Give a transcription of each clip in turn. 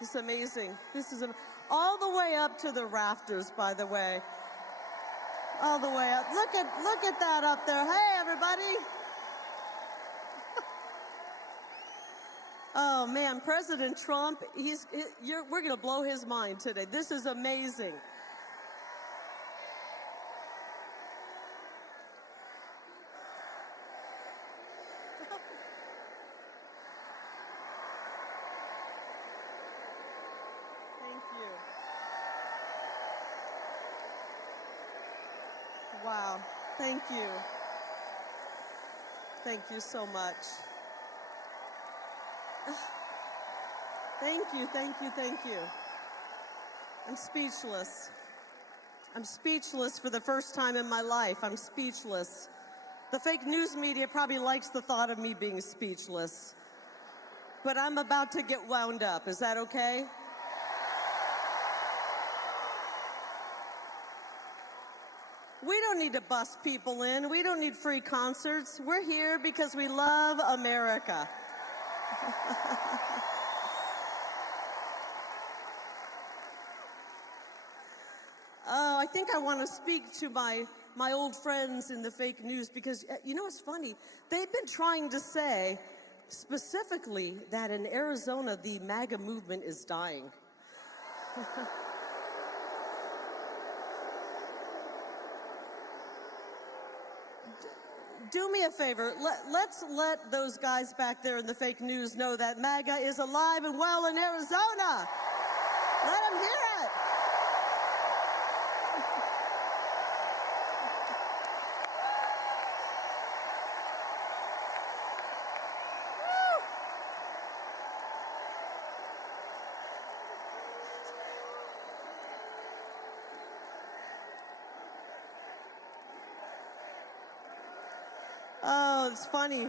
It's amazing. This is all the way up to the rafters, by the way. All the way up. Look at that up there. Hey, everybody. Oh man, President Trump, we're going to blow his mind today. This is amazing. Thank you. Wow. Thank you. Thank you so much. Thank you, thank you, thank you. I'm speechless. I'm speechless for the first time in my life. I'm speechless. The fake news media probably likes the thought of me being speechless. But I'm about to get wound up. Is that okay? We don't need to bus people in. We don't need free concerts. We're here because we love America. Oh, I think I want to speak to my old friends in the fake news because, you know, it's funny. They've been trying to say specifically that in Arizona, the MAGA movement is dying. Do me a favor. Let's let those guys back there in the fake news know that MAGA is alive and well in Arizona. Let them hear it. Oh, it's funny.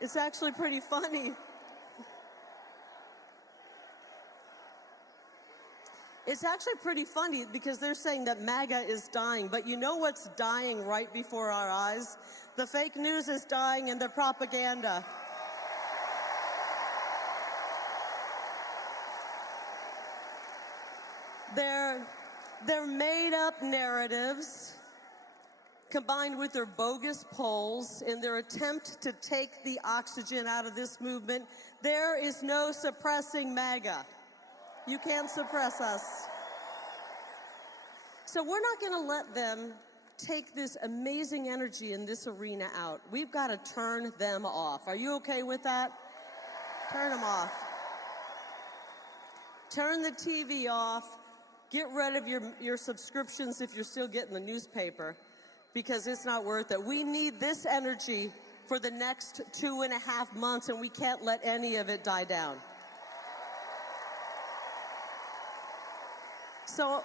It's actually pretty funny. It's actually pretty funny because they're saying that MAGA is dying, but you know what's dying right before our eyes? The fake news is dying and their propaganda. They're made up narratives combined with their bogus polls in their attempt to take the oxygen out of this movement. There is no suppressing MAGA. You can't suppress us. So we're not going to let them take this amazing energy in this arena out. We've got to turn them off. Are you okay with that? Turn them off. Turn the TV off. Get rid of your subscriptions if you're still getting the newspaper, because it's not worth it. We need this energy for the next 2.5 months, and we can't let any of it die down. So,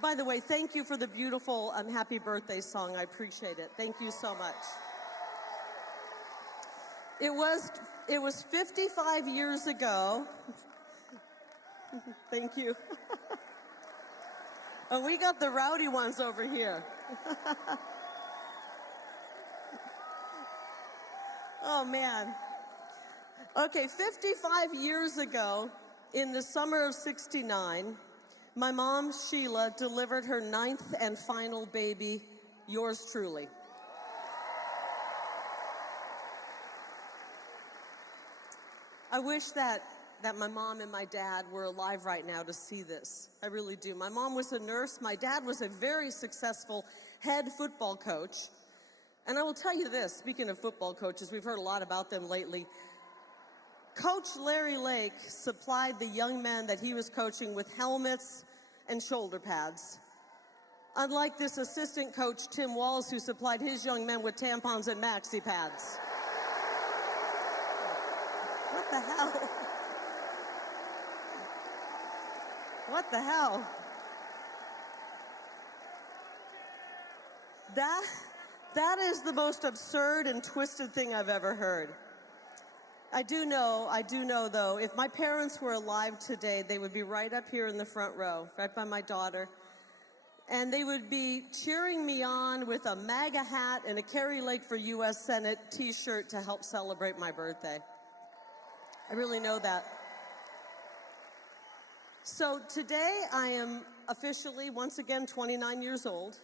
by the way, thank you for the beautiful happy birthday song. I appreciate it. Thank you so much. It was 55 years ago. Thank you. And we got the rowdy ones over here. Oh, man. Okay, 55 years ago, in the summer of '69, my mom, Sheila, delivered her 9th and final baby, yours truly. I wish that my mom and my dad were alive right now to see this. I really do. My mom was a nurse. My dad was a very successful head football coach. And I will tell you this, speaking of football coaches, we've heard a lot about them lately. Coach Kari Lake supplied the young men that he was coaching with helmets and shoulder pads. Unlike this assistant coach, Tim Walls, who supplied his young men with tampons and maxi pads. What the hell? What the hell? That is the most absurd and twisted thing I've ever heard. I do know though, if my parents were alive today, they would be right up here in the front row, right by my daughter. And they would be cheering me on with a MAGA hat and a Kari Lake for U.S. Senate t-shirt to help celebrate my birthday. I really know that. So today I am officially, once again, 29 years old.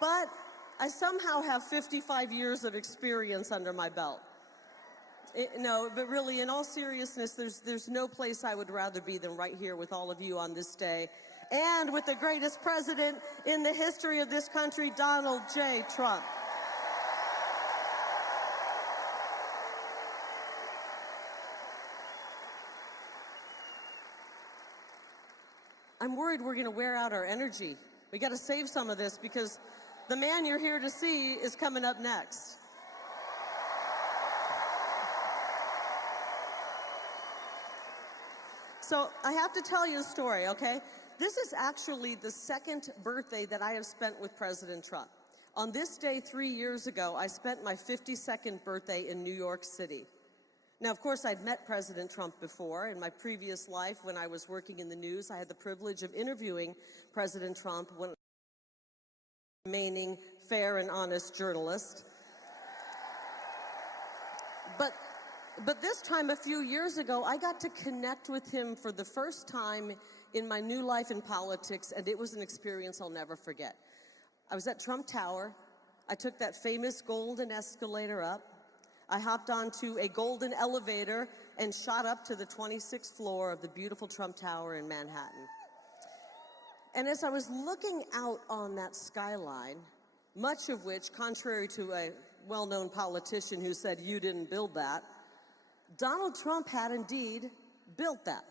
But I somehow have 55 years of experience under my belt. No, but really, in all seriousness, there's no place I would rather be than right here with all of you on this day, and with the greatest president in the history of this country, Donald J. Trump. I'm worried we're going to wear out our energy. We got to save some of this because the man you're here to see is coming up next. So I have to tell you a story, okay? This is actually the second birthday that I have spent with President Trump. On this day 3 years ago, I spent my 52nd birthday in New York City. Now, of course, I'd met President Trump before. In my previous life, when I was working in the news, I had the privilege of interviewing President Trump when remaining fair and honest journalist. But this time, a few years ago, I got to connect with him for the first time in my new life in politics, and it was an experience I'll never forget. I was at Trump Tower. I took that famous golden escalator up. I hopped onto a golden elevator and shot up to the 26th floor of the beautiful Trump Tower in Manhattan. And as I was looking out on that skyline, much of which, contrary to a well-known politician who said, "You didn't build that," Donald Trump had indeed built that,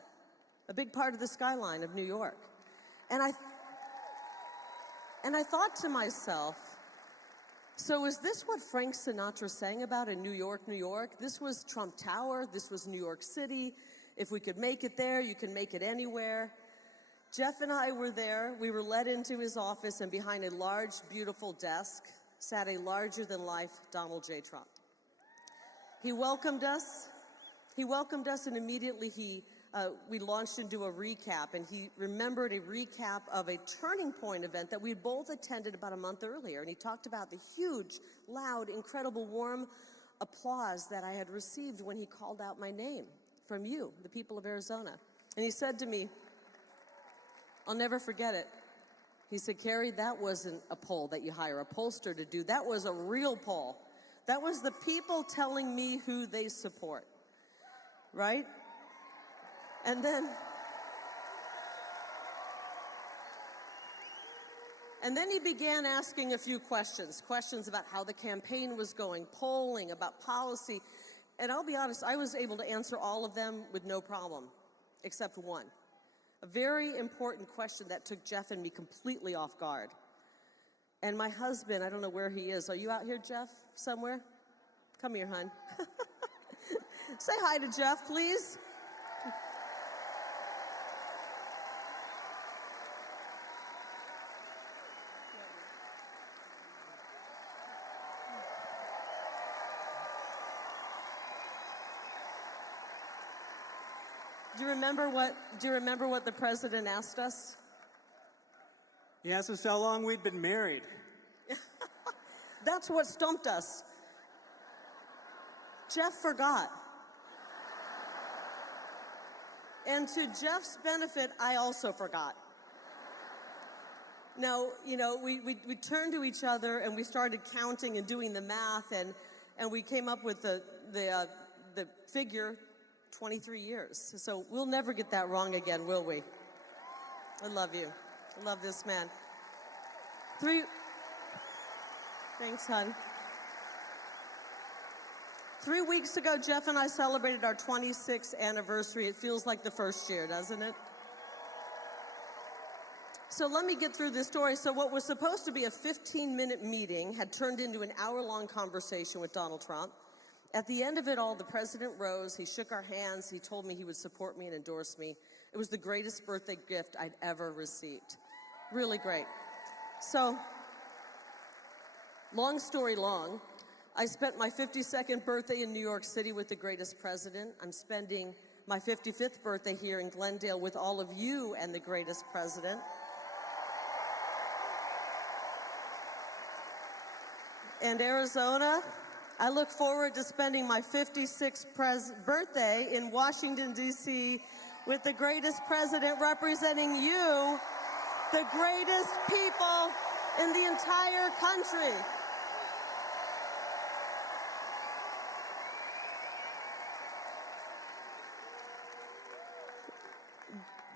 a big part of the skyline of New York. And I thought to myself, so is this what Frank Sinatra sang about in New York, New York? This was Trump Tower, this was New York City. If we could make it there, you can make it anywhere. Jeff and I were there. We were led into his office, and behind a large, beautiful desk sat a larger-than-life Donald J. Trump. He welcomed us. And immediately we launched into a recap, and he remembered a recap of a Turning Point event that we both attended about a month earlier, and he talked about the huge, loud, incredible, warm applause that I had received when he called out my name from you, the people of Arizona. And he said to me, I'll never forget it. He said, "Kari, that wasn't a poll that you hire a pollster to do. That was a real poll. That was the people telling me who they support." Right? And then he began asking a few questions about how the campaign was going, polling, about policy. And I'll be honest, I was able to answer all of them with no problem, except one. A very important question that took Jeff and me completely off guard. And my husband, I don't know where he is. Are you out here, Jeff, somewhere? Come here, hon. Say hi to Jeff, please. Do you remember what the president asked us? He asked us how long we'd been married. That's what stumped us. Jeff forgot. And to Jeff's benefit, I also forgot. Now, we turned to each other and we started counting and doing the math, and we came up with the figure 23 years. So we'll never get that wrong again, will we? I love you. I love this man. Thanks, hon. 3 weeks ago, Jeff and I celebrated our 26th anniversary. It feels like the first year, doesn't it? So let me get through this story. So what was supposed to be a 15-minute meeting had turned into an hour-long conversation with Donald Trump. At the end of it all, the president rose, he shook our hands, he told me he would support me and endorse me. It was the greatest birthday gift I'd ever received. Really great. So, long story long, I spent my 52nd birthday in New York City with the greatest president. I'm spending my 55th birthday here in Glendale with all of you and the greatest president. And Arizona, I look forward to spending my 56th birthday in Washington, D.C. with the greatest president representing you, the greatest people in the entire country.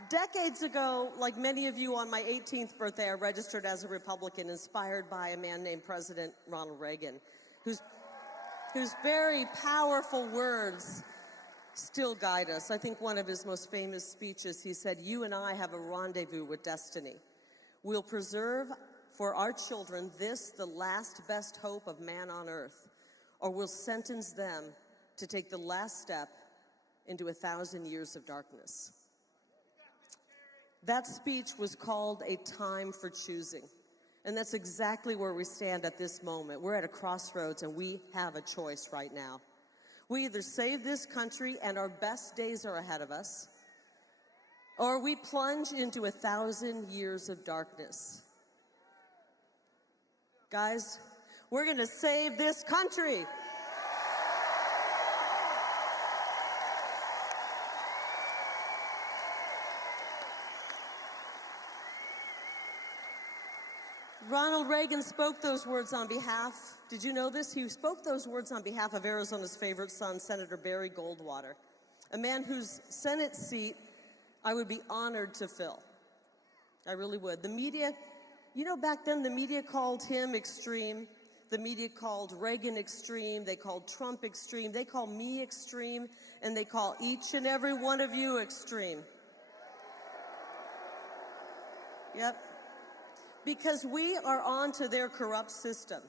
Decades ago, like many of you, on my 18th birthday, I registered as a Republican, inspired by a man named President Ronald Reagan, whose very powerful words still guide us. I think one of his most famous speeches, he said, "You and I have a rendezvous with destiny. We'll preserve for our children this, the last best hope of man on earth, or we'll sentence them to take the last step into 1,000 years of darkness." That speech was called A Time for Choosing. And that's exactly where we stand at this moment. We're at a crossroads and we have a choice right now. We either save this country and our best days are ahead of us, or we plunge into 1,000 years of darkness. Guys, we're going to save this country. Ronald Reagan spoke those words on behalf, did you know this? He spoke those words on behalf of Arizona's favorite son, Senator Barry Goldwater, a man whose Senate seat I would be honored to fill. I really would. The media, you know, back then the media called him extreme. The media called Reagan extreme. They called Trump extreme. They call me extreme. And they call each and every one of you extreme. Yep. Because we are on to their corrupt system.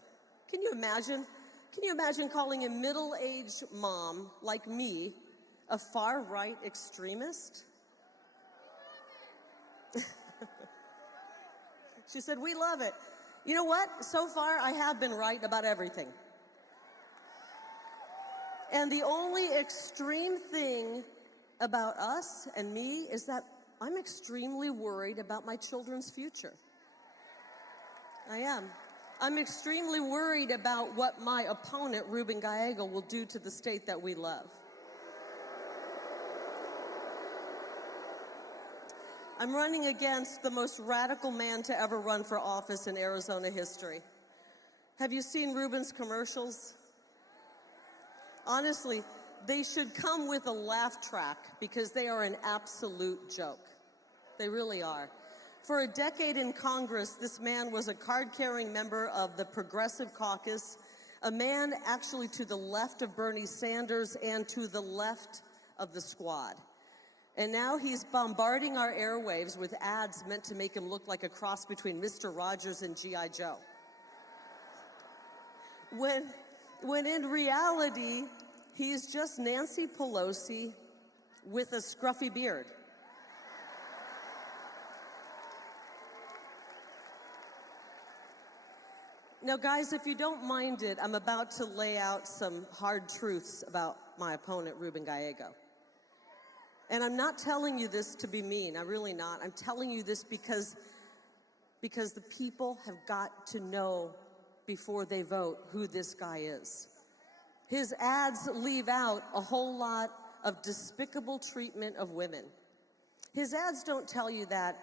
Can you imagine? Can you imagine calling a middle-aged mom like me a far-right extremist? She said, "We love it." You know what? So far, I have been right about everything. And the only extreme thing about us and me is that I'm extremely worried about my children's future. I am. I'm extremely worried about what my opponent, Ruben Gallego, will do to the state that we love. I'm running against the most radical man to ever run for office in Arizona history. Have you seen Ruben's commercials? Honestly, they should come with a laugh track because they are an absolute joke. They really are. For a decade in Congress, this man was a card-carrying member of the Progressive Caucus, a man actually to the left of Bernie Sanders and to the left of the Squad. And now he's bombarding our airwaves with ads meant to make him look like a cross between Mr. Rogers and G.I. Joe. When in reality, he's just Nancy Pelosi with a scruffy beard. Now, guys, if you don't mind it, I'm about to lay out some hard truths about my opponent, Ruben Gallego. And I'm not telling you this to be mean. I'm really not. I'm telling you this because the people have got to know before they vote who this guy is. His ads leave out a whole lot of despicable treatment of women. His ads don't tell you that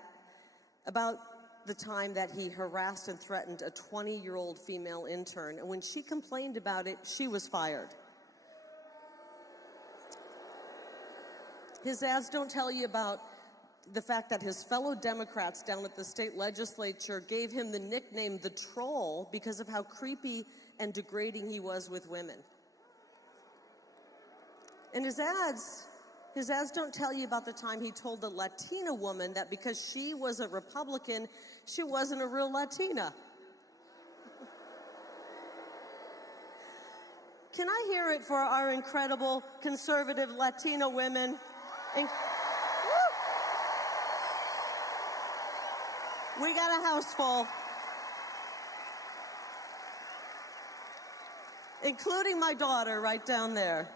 about the time that he harassed and threatened a 20-year-old female intern, and when she complained about it, she was fired. His ads don't tell you about the fact that his fellow Democrats down at the state legislature gave him the nickname the Troll because of how creepy and degrading he was with women. And his ads don't tell you about the time he told a Latina woman that because she was a Republican, she wasn't a real Latina. Can I hear it for our incredible conservative Latino women? We got a house full, including my daughter right down there.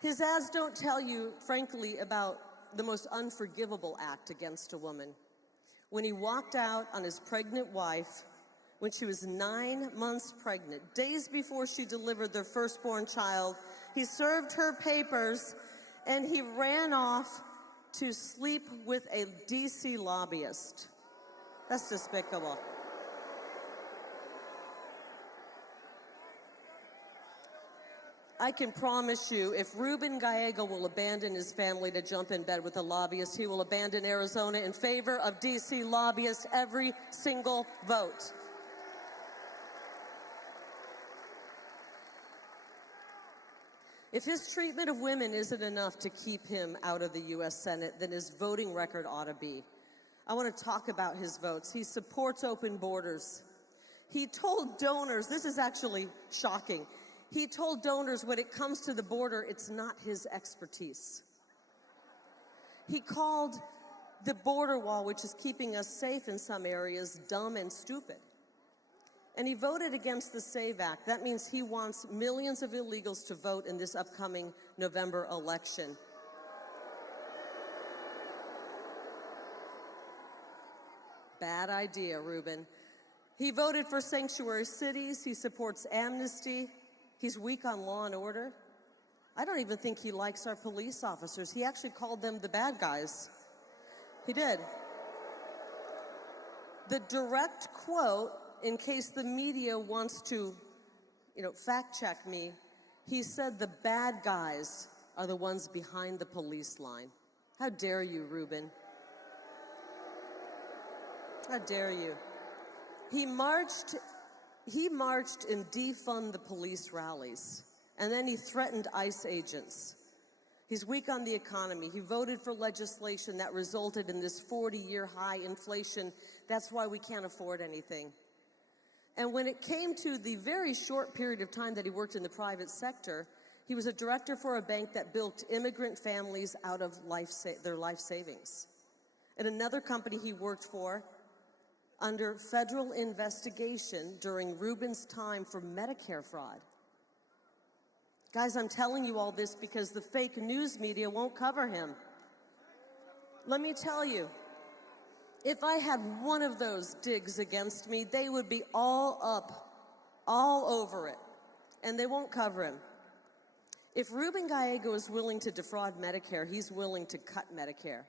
His ads don't tell you, frankly, about the most unforgivable act against a woman. When he walked out on his pregnant wife when she was 9 months pregnant, days before she delivered their firstborn child. He served her papers, and he ran off to sleep with a D.C. lobbyist. That's despicable. I can promise you, if Ruben Gallego will abandon his family to jump in bed with a lobbyist, he will abandon Arizona in favor of D.C. lobbyists every single vote. If his treatment of women isn't enough to keep him out of the U.S. Senate, then his voting record ought to be. I want to talk about his votes. He supports open borders. He told donors, this is actually shocking, he told donors when it comes to the border, it's not his expertise. He called the border wall, which is keeping us safe in some areas, dumb and stupid. And he voted against the SAVE Act. That means he wants millions of illegals to vote in this upcoming November election. Bad idea, Ruben. He voted for sanctuary cities. He supports amnesty. He's weak on law and order. I don't even think he likes our police officers. He actually called them the bad guys. He did. The direct quote, in case the media wants to, fact check me, he said the bad guys are the ones behind the police line. How dare you, Ruben? How dare you? He marched in defund the police rallies, and then he threatened ICE agents. He's weak on the economy. He voted for legislation that resulted in this 40-year high inflation. That's why we can't afford anything. And when it came to the very short period of time that he worked in the private sector, he was a director for a bank that bilked immigrant families out of their life savings. And another company he worked for, under federal investigation during Ruben's time for Medicare fraud. Guys, I'm telling you all this because the fake news media won't cover him. Let me tell you, if I had one of those digs against me, they would be all up, all over it, and they won't cover him. If Ruben Gallego is willing to defraud Medicare, he's willing to cut Medicare.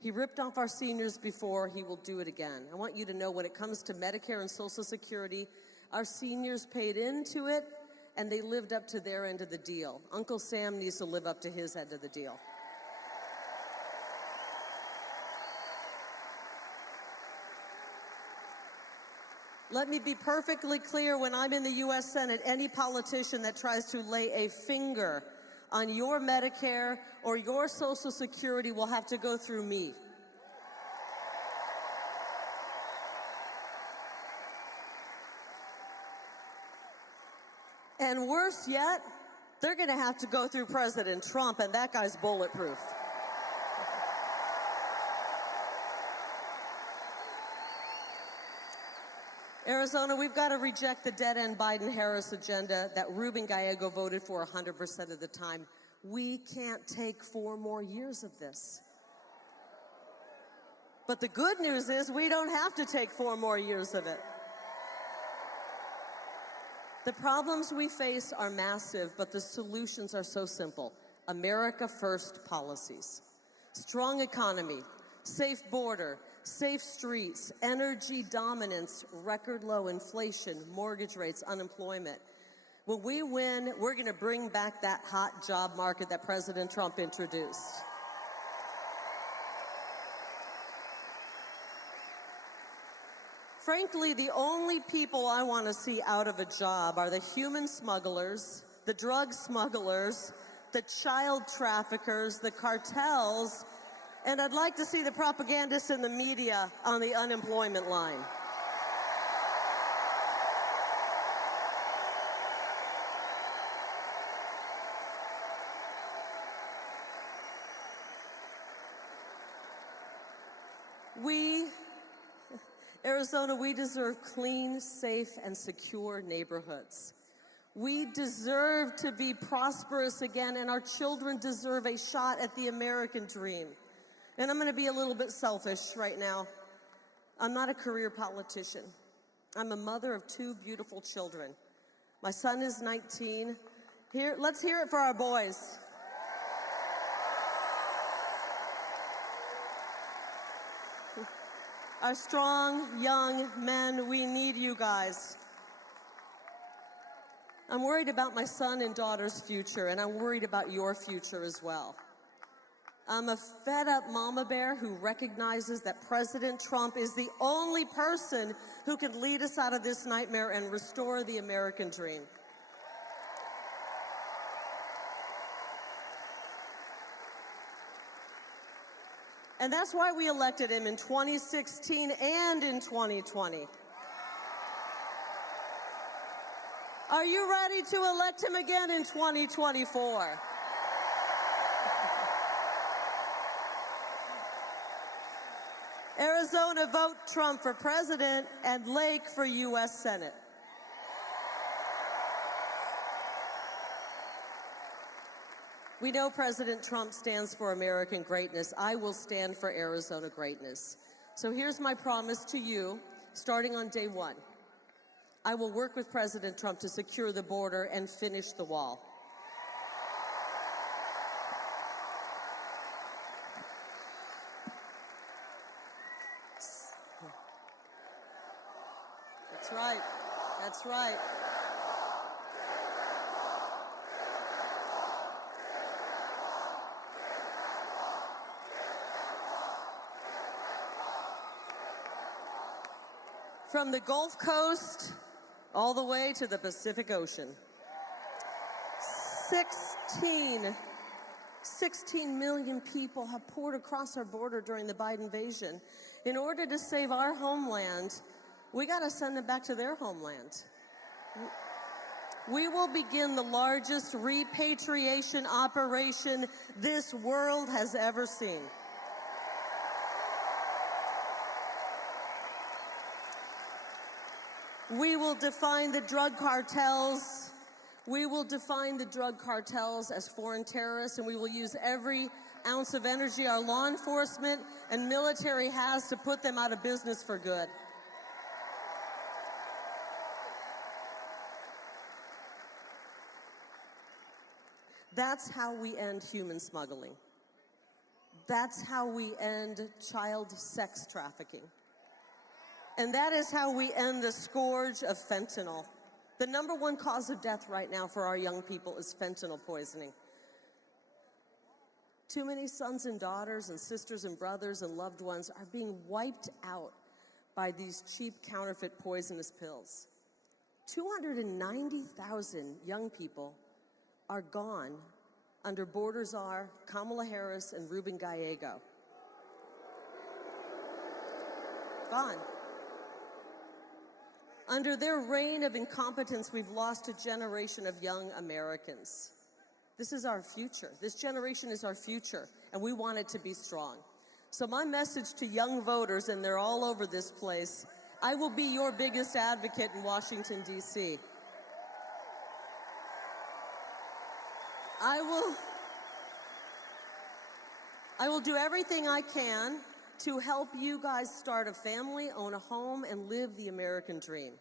He ripped off our seniors before, he will do it again. I want you to know when it comes to Medicare and Social Security, our seniors paid into it and they lived up to their end of the deal. Uncle Sam needs to live up to his end of the deal. Let me be perfectly clear, when I'm in the U.S. Senate, any politician that tries to lay a finger on your Medicare or your Social Security will have to go through me. And worse yet, they're going to have to go through President Trump, and that guy's bulletproof. Arizona, we've got to reject the dead-end Biden-Harris agenda that Ruben Gallego voted for 100% of the time. We can't take 4 more years of this. But the good news is we don't have to take 4 more years of it. The problems we face are massive, but the solutions are so simple. America First policies. Strong economy, safe border, safe streets, energy dominance, record low inflation, mortgage rates, unemployment. When we win, we're going to bring back that hot job market that President Trump introduced. Frankly, the only people I want to see out of a job are the human smugglers, the drug smugglers, the child traffickers, the cartels, and I'd like to see the propagandists in the media on the unemployment line. Arizona, we deserve clean, safe, and secure neighborhoods. We deserve to be prosperous again, and our children deserve a shot at the American dream. And I'm going to be a little bit selfish right now. I'm not a career politician. I'm a mother of 2 beautiful children. My son is 19. Let's hear it for our boys. Our strong, young men, we need you guys. I'm worried about my son and daughter's future, and I'm worried about your future as well. I'm a fed-up mama bear who recognizes that President Trump is the only person who can lead us out of this nightmare and restore the American dream. And that's why we elected him in 2016 and in 2020. Are you ready to elect him again in 2024? Arizona, vote Trump for president and Lake for U.S. Senate. We know President Trump stands for American greatness. I will stand for Arizona greatness. So here's my promise to you, starting on day 1. I will work with President Trump to secure the border and finish the wall. That's right. That's right. From the Gulf Coast all the way to the Pacific Ocean. 16 million people have poured across our border during the Biden invasion. In order to save our homeland, we got to send them back to their homeland. We will begin the largest repatriation operation this world has ever seen. We will define the drug cartels. We will define the drug cartels as foreign terrorists, and we will use every ounce of energy our law enforcement and military has to put them out of business for good. That's how we end human smuggling. That's how we end child sex trafficking. And that is how we end the scourge of fentanyl. The #1 cause of death right now for our young people is fentanyl poisoning. Too many sons and daughters and sisters and brothers and loved ones are being wiped out by these cheap counterfeit poisonous pills. 290,000 young people are gone under border czar Kamala Harris and Ruben Gallego. Gone. Under their reign of incompetence, we've lost a generation of young Americans. This is our future. This generation is our future, and we want it to be strong. So my message to young voters, and they're all over this place, I will be your biggest advocate in Washington, D.C. I will do everything I can to help you guys start a family, own a home, and live the American dream.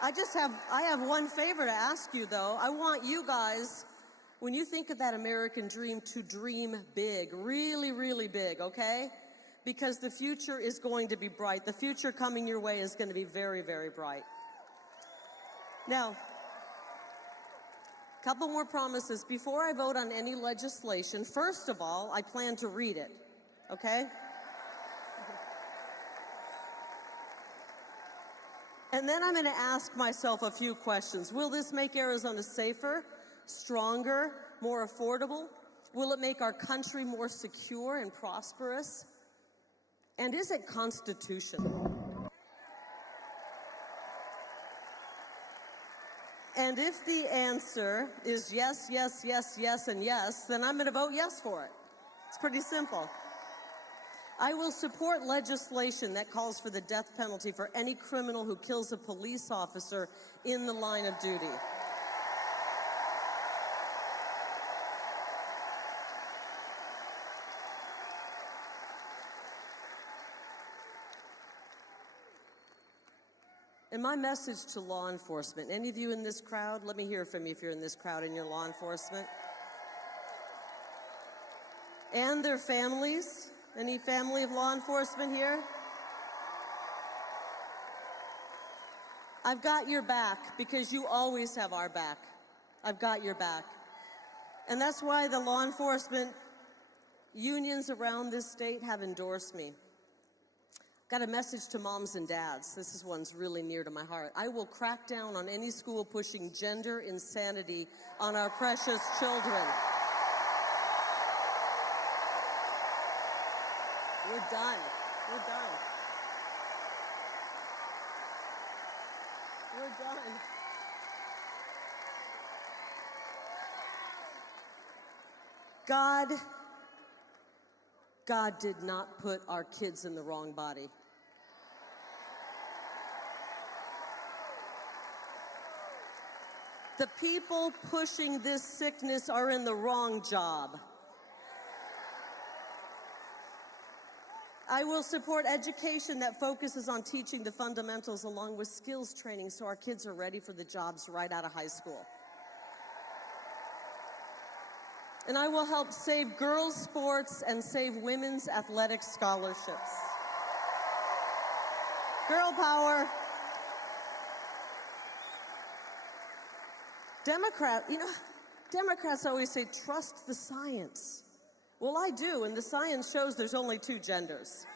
I have one favor to ask you, though. I want you guys, when you think of that American dream, to dream big, really, really big, okay? Because the future is going to be bright. The future coming your way is going to be very, very bright. Now, a couple more promises. Before I vote on any legislation, first of all, I plan to read it, okay? And then I'm going to ask myself a few questions. Will this make Arizona safer, stronger, more affordable? Will it make our country more secure and prosperous? And is it constitutional? And if the answer is yes, yes, yes, yes, and yes, then I'm going to vote yes for it. It's pretty simple. I will support legislation that calls for the death penalty for any criminal who kills a police officer in the line of duty. And my message to law enforcement, any of you in this crowd, let me hear from you if you're in this crowd and you're law enforcement. And their families, any family of law enforcement here? I've got your back because you always have our back. I've got your back. And that's why the law enforcement unions around this state have endorsed me. Got a message to moms and dads. This is one's really near to my heart. I will crack down on any school pushing gender insanity on our precious children. We're done. We're done. We're done. God did not put our kids in the wrong body. The people pushing this sickness are in the wrong job. I will support education that focuses on teaching the fundamentals along with skills training so our kids are ready for the jobs right out of high school. And I will help save girls' sports and save women's athletic scholarships. Girl power. Democrats always say, trust the science. Well, I do, and the science shows there's only two genders.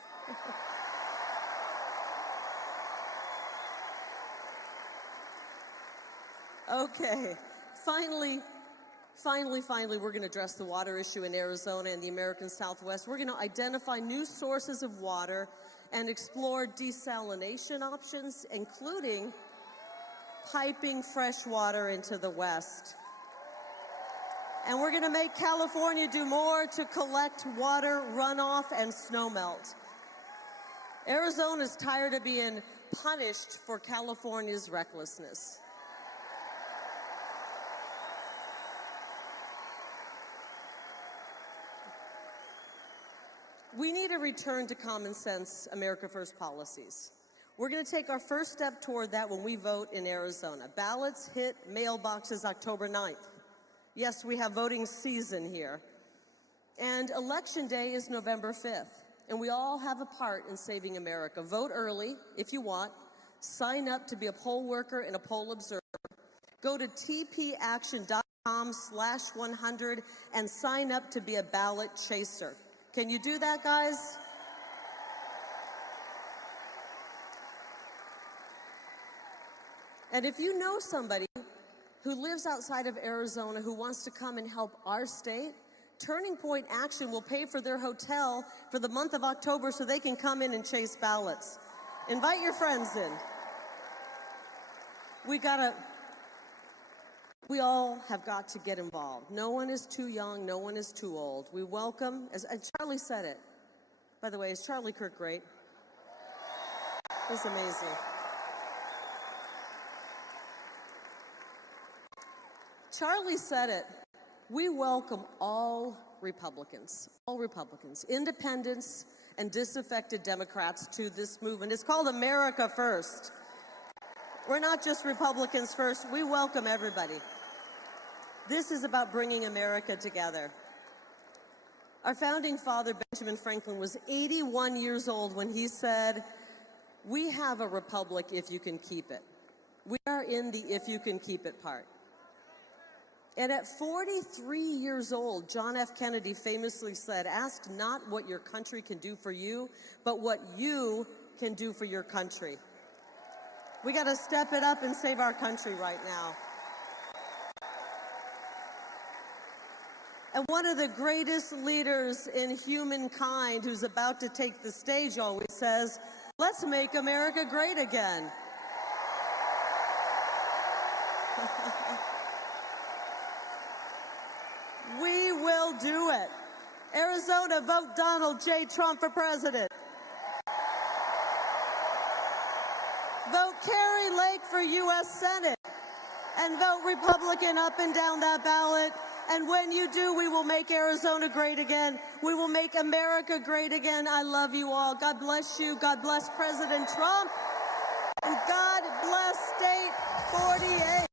Okay, finally, we're going to address the water issue in Arizona and the American Southwest. We're going to identify new sources of water and explore desalination options, including piping fresh water into the West. And we're going to make California do more to collect water runoff and snowmelt. Arizona's tired of being punished for California's recklessness. We need a return to common sense America First policies. We're going to take our first step toward that when we vote in Arizona. Ballots hit mailboxes October 9th. Yes, we have voting season here. And Election Day is November 5th. And we all have a part in saving America. Vote early if you want. Sign up to be a poll worker and a poll observer. Go to tpaction.com/100 and sign up to be a ballot chaser. Can you do that, guys? And if you know somebody who lives outside of Arizona who wants to come and help our state, Turning Point Action will pay for their hotel for the month of October so they can come in and chase ballots. Invite your friends in. We all have got to get involved. No one is too young, no one is too old. We welcome, as Charlie said it. By the way, is Charlie Kirk great? He's amazing. Charlie said it. We welcome all Republicans, independents and disaffected Democrats to this movement. It's called America First. We're not just Republicans first, we welcome everybody. This is about bringing America together. Our founding father, Benjamin Franklin, was 81 years old when he said, "We have a republic if you can keep it." We are in the if you can keep it part. And at 43 years old, John F. Kennedy famously said, "Ask not what your country can do for you, but what you can do for your country." We got to step it up and save our country right now. And one of the greatest leaders in humankind who's about to take the stage always says, "Let's make America great again." We will do it. Arizona, vote Donald J. Trump for president. Vote Kari Lake for U.S. Senate. And vote Republican up and down that ballot. And when you do, we will make Arizona great again. We will make America great again. I love you all. God bless you. God bless President Trump. And God bless State 48.